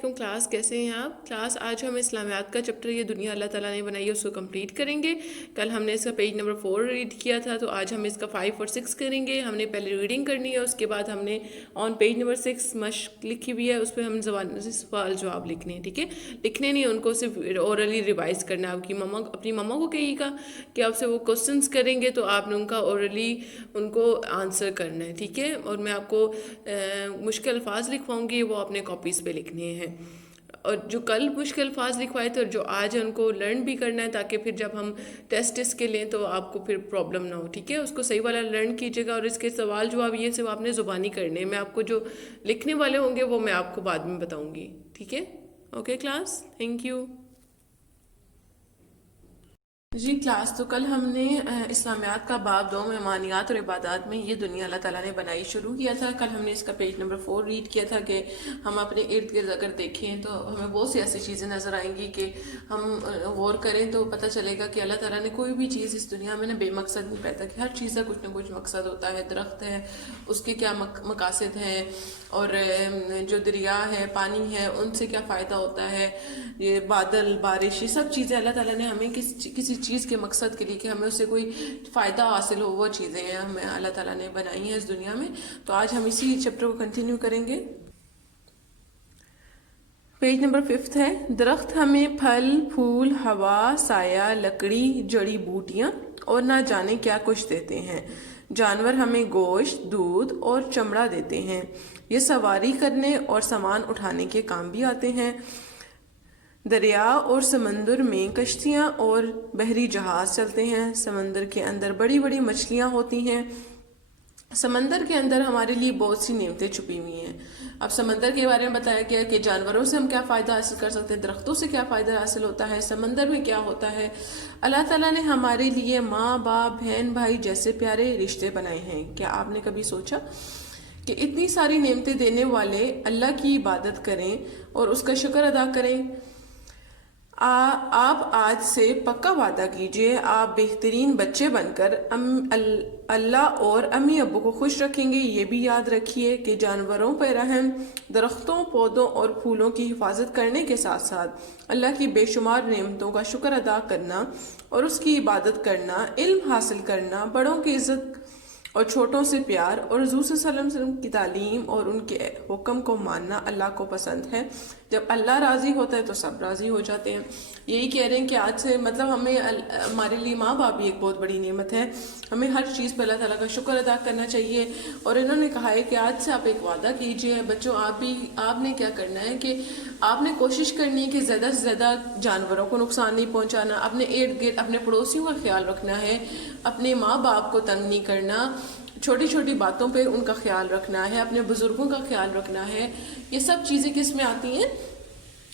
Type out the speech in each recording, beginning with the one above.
Class कैसे हैं आप। क्लास आज हम इस्लामियात का चैप्टर ये दुनिया अल्लाह ताला ने बनाई है उसको कंप्लीट करेंगे। कल हमने इसका पेज नंबर 4 रीड किया था, तो आज हम इसका 5 और 6 करेंगे। हमने पहले रीडिंग करनी है, उसके बाद हमने ऑन पेज नंबर 6 मश्क लिखी हुई है, उस पर हम ज़बान से सवाल जवाब लिखने हैं। ठीक है, लिखने नहीं, उनको सिर्फ ओरली रिवाइज करना है। आपकी मम्मा अपनी मम्मा को कहिएगा कि आपसे वो क्वेश्चंस करेंगे तो आपने उनका ओरली उनको आंसर करना है। ठीक है, और मैं आपको मुश्किल अल्फाज लिखवाऊंगी, वो अपने कॉपीज़ पे लिखने हैं। और जो कल मुश्किल अल्फाज लिखवाए थे और जो आज है उनको लर्न भी करना है, ताकि फिर जब हम टेस्ट के लें तो आपको फिर प्रॉब्लम ना हो। ठीक है, उसको सही वाला लर्न कीजिएगा। और इसके सवाल जवाब ये सिर्फ आपने ज़ुबानी करने हैं। मैं आपको जो लिखने वाले होंगे वो मैं आपको बाद में बताऊंगी। ठीक है, ओके क्लास, थैंक यू जी। क्लास तो कल हमने इस्लामियात का बाब 2 मेहमानियात और इबादत में ये दुनिया अल्लाह ताला ने बनाई शुरू किया था। कल हमने इसका पेज नंबर 4 रीड किया था कि हम अपने इर्द गिर्द अगर देखें तो हमें बहुत सी ऐसी चीज़ें नज़र आएंगी कि हम गौर करें तो पता चलेगा कि अल्लाह ताला ने कोई भी चीज़ इस दुनिया में ना बेमकसद नहीं पैदा की। हर चीज़ का कुछ ना कुछ मकसद होता है। दरख्त है, उसके क्या मकासद हैं, और जो दरिया है, पानी है, उनसे क्या फ़ायदा होता है, ये बादल, बारिश, ये सब चीज़ें अल्लाह ताला ने हमें किसी चीज़ के मकसद के लिए कि हमें उससे कोई फ़ायदा हासिल हो, वो चीज़ें हैं हमें अल्लाह ताला ने बनाई हैं इस दुनिया में। तो आज हम इसी चैप्टर को कंटिन्यू करेंगे। पेज नंबर 5 है, दरख्त हमें फल, फूल, हवा, साया, लकड़ी, जड़ी बूटियाँ और ना जाने क्या कुछ देते हैं। जानवर हमें गोश्त, दूध और चमड़ा देते हैं। ये सवारी करने और सामान उठाने के काम भी आते हैं। दरिया और समंदर में कश्तियाँ और बहरी जहाज चलते हैं। समंदर के अंदर बड़ी बड़ी मछलियाँ होती हैं। समंदर के अंदर हमारे लिए बहुत सी नेमतें छुपी हुई हैं। अब समंदर के बारे में बताया गया कि जानवरों से हम क्या फ़ायदा हासिल कर सकते हैं, दरख्तों से क्या फ़ायदा हासिल होता है, समंदर में क्या होता है। अल्लाह ताला ने हमारे लिए माँ बाप, बहन भाई जैसे प्यारे रिश्ते बनाए हैं। क्या आपने कभी सोचा कि इतनी सारी नेमतें देने वाले अल्लाह की इबादत करें और उसका शुक्र अदा करें। आप आज से पक्का वादा कीजिए, आप बेहतरीन बच्चे बनकर अल्लाह और अम्मी अब्बू को खुश रखेंगे। ये भी याद रखिए कि जानवरों पर रहम, दरख्तों, पौधों और फूलों की हिफाजत करने के साथ साथ अल्लाह की बेशुमार नेमतों का शुक्र अदा करना और उसकी इबादत करना, इल्म हासिल करना, बड़ों की इज्जत और छोटों से प्यार और हुज़ूर सल्लल्लाहु अलैहि वसल्लम की तालीम और उनके हुक्म को मानना अल्लाह को पसंद है। जब अल्लाह राज़ी होता है तो सब राज़ी हो जाते हैं। यही कह रहे हैं कि आज से मतलब हमारे लिए माँ बाप भी एक बहुत बड़ी नेमत है। हमें हर चीज़ पर अल्लाह ताला का शुक्र अदा करना चाहिए। और इन्होंने कहा है कि आज से आप एक वादा कीजिए बच्चों, आपने क्या करना है कि आपने कोशिश करनी है कि ज़्यादा से ज़्यादा जानवरों को नुकसान नहीं पहुँचाना, अपने इर्द गिर्द अपने पड़ोसियों का ख्याल रखना है, अपने माँ बाप को तंग नहीं करना, छोटी छोटी बातों पे उनका ख्याल रखना है, अपने बुजुर्गों का ख्याल रखना है। ये सब चीज़ें किस में आती हैं,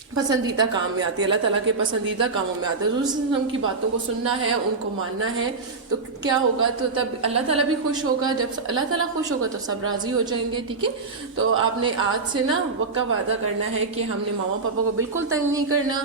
पसंदीदा काम में आती है, अल्लाह ताला के पसंदीदा कामों में आते हैं। हुज़ूर की बातों को सुनना है, उनको मानना है। तो क्या होगा, तो तब अल्लाह ताला भी खुश होगा। जब अल्लाह ताला खुश होगा तो सब राज़ी हो जाएंगे। ठीक है, तो आपने आज से ना पक्का वादा करना है कि हमने मामा पापा को बिल्कुल तंग नहीं करना।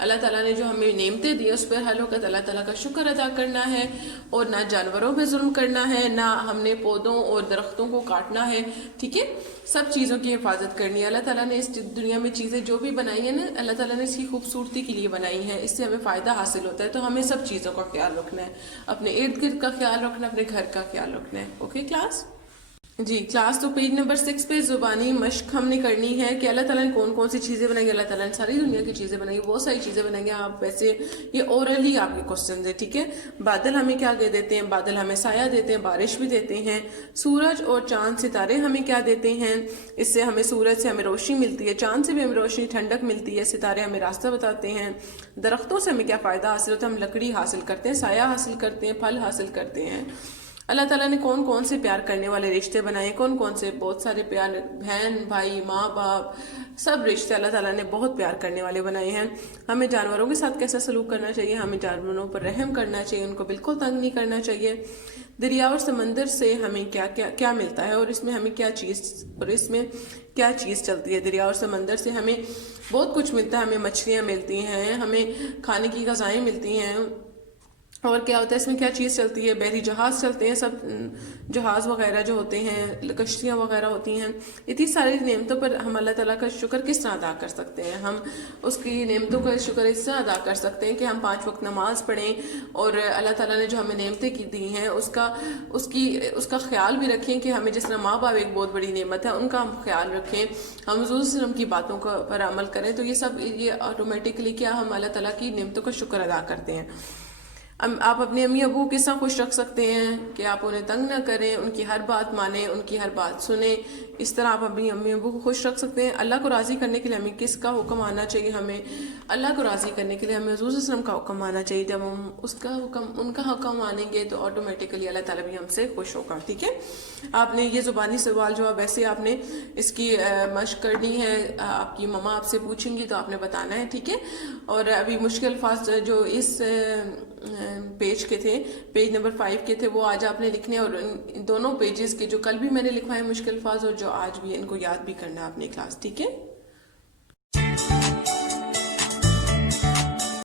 अल्लाह ताला ने जो हमें नेमतें दी उस पर हर वक्त अल्लाह ताला का शुक्र अदा करना है, और ना जानवरों पे जुल्म करना है, ना हमने पौधों और दरख्तों को काटना है। ठीक है, सब चीज़ों की हिफाजत करनी है। अल्लाह ताला ने इस दुनिया में चीज़ें जो भी बनाई है ना, अल्लाह ताला ने इसकी खूबसूरती के लिए बनाई है, इससे हमें फ़ायदा हासिल होता है। तो हमें सब चीज़ों का ख्याल रखना है, अपने इर्द गिर्द का ख्याल रखना है, अपने घर का ख्याल रखना है। ओके क्लास जी। क्लास तो पेज नंबर 6 पे ज़ुबानी मश्क हमने करनी है कि अल्लाह ताला ने कौन कौन सी चीज़ें बनाई। अल्लाह ताला ने सारी दुनिया की चीज़ें बनाई, बहुत सारी चीज़ें बनाई हैं। आप वैसे ये ओरली आपके क्वेश्चन है। ठीक है, बादल हमें क्या दे देते हैं, बादल हमें साया देते हैं, बारिश भी देते हैं। सूरज और चांद सितारे हमें क्या देते हैं, इससे हमें सूरज से हमें रोशनी मिलती है, चांद से भी हमें रोशनी ठंडक मिलती है, सितारे हमें रास्ता बताते हैं। दरख्तों से हमें क्या फ़ायदा हासिल होता है, हम लकड़ी हासिल करते हैं, साया हासिल करते हैं, फल हासिल करते हैं। अल्लाह ताला ने कौन कौन से प्यार करने वाले रिश्ते बनाए, कौन कौन से, बहुत सारे प्यार, बहन भाई, माँ बाप, सब रिश्ते अल्लाह ताला ने बहुत प्यार करने वाले बनाए हैं। हमें जानवरों के साथ कैसा सलूक करना चाहिए, हमें जानवरों पर रहम करना चाहिए, उनको बिल्कुल तंग नहीं करना चाहिए। दरिया और समंदर से हमें क्या क्या क्या मिलता है, और इसमें हमें क्या चीज़, और इसमें क्या चीज़ चलती है। दरिया और समंदर से हमें बहुत कुछ मिलता है, हमें मछलियाँ मिलती हैं, हमें खाने की ग़िज़ाएँ मिलती हैं, اور کیا ہوتا ہے اس میں کیا چیز چلتی ہے، بحری جہاز چلتے ہیں، سب جہاز وغیرہ جو ہوتے ہیں، کشتیاں وغیرہ ہوتی ہیں. اتنی ساری نعمتوں پر ہم اللہ تعالیٰ کا شکر کس طرح ادا کر سکتے ہیں؟ ہم اس کی نعمتوں کا شکر اس طرح ادا کر سکتے ہیں کہ ہم 5 وقت نماز پڑھیں، اور اللہ تعالیٰ نے جو ہمیں نعمتیں دی ہیں اس کا خیال بھی رکھیں کہ ہمیں جس طرح ماں باپ ایک بہت بڑی نعمت ہے ان کا ہم خیال رکھیں، ہم حضور صلی اللہ علیہ وسلم کی باتوں پر عمل کریں. تو یہ آٹومیٹکلی کیا ہم اللہ تعالیٰ کی نعمتوں کا شکر ادا کرتے ہیں. آپ اپنے امی ابو کو کس طرح خوش رکھ سکتے ہیں کہ آپ انہیں تنگ نہ کریں، ان کی ہر بات مانیں، ان کی ہر بات سنیں. اس طرح آپ اپنی امی ابو کو خوش رکھ سکتے ہیں. اللہ کو راضی کرنے کے لیے ہمیں کس کا حکم آنا چاہیے؟ ہمیں اللہ کو راضی کرنے کے لیے ہمیں حضور صلی اللہ علیہ وسلم کا حکم آنا چاہیے. جب ہم ان کا حکم مانیں گے تو آٹومیٹکلی اللہ تعالیٰ بھی ہم سے خوش ہوگا. ٹھیک ہے، آپ نے یہ زبانی سوال جواب ویسے آپ نے اس کی مشق کرنی ہے، آپ کی مما آپ سے پوچھیں گی تو آپ نے بتانا ہے. ٹھیک ہے، اور ابھی مشکل الفاظ جو اس پیج کے تھے، پیج نمبر 5 کے تھے، وہ آج آپ نے لکھنے، اور ان دونوں پیجز کے جو کل بھی میں نے لکھوائے مشکل الفاظ اور جو آج بھی، ان کو یاد بھی کرنا ہے آپ نے کلاس. ٹھیک ہے.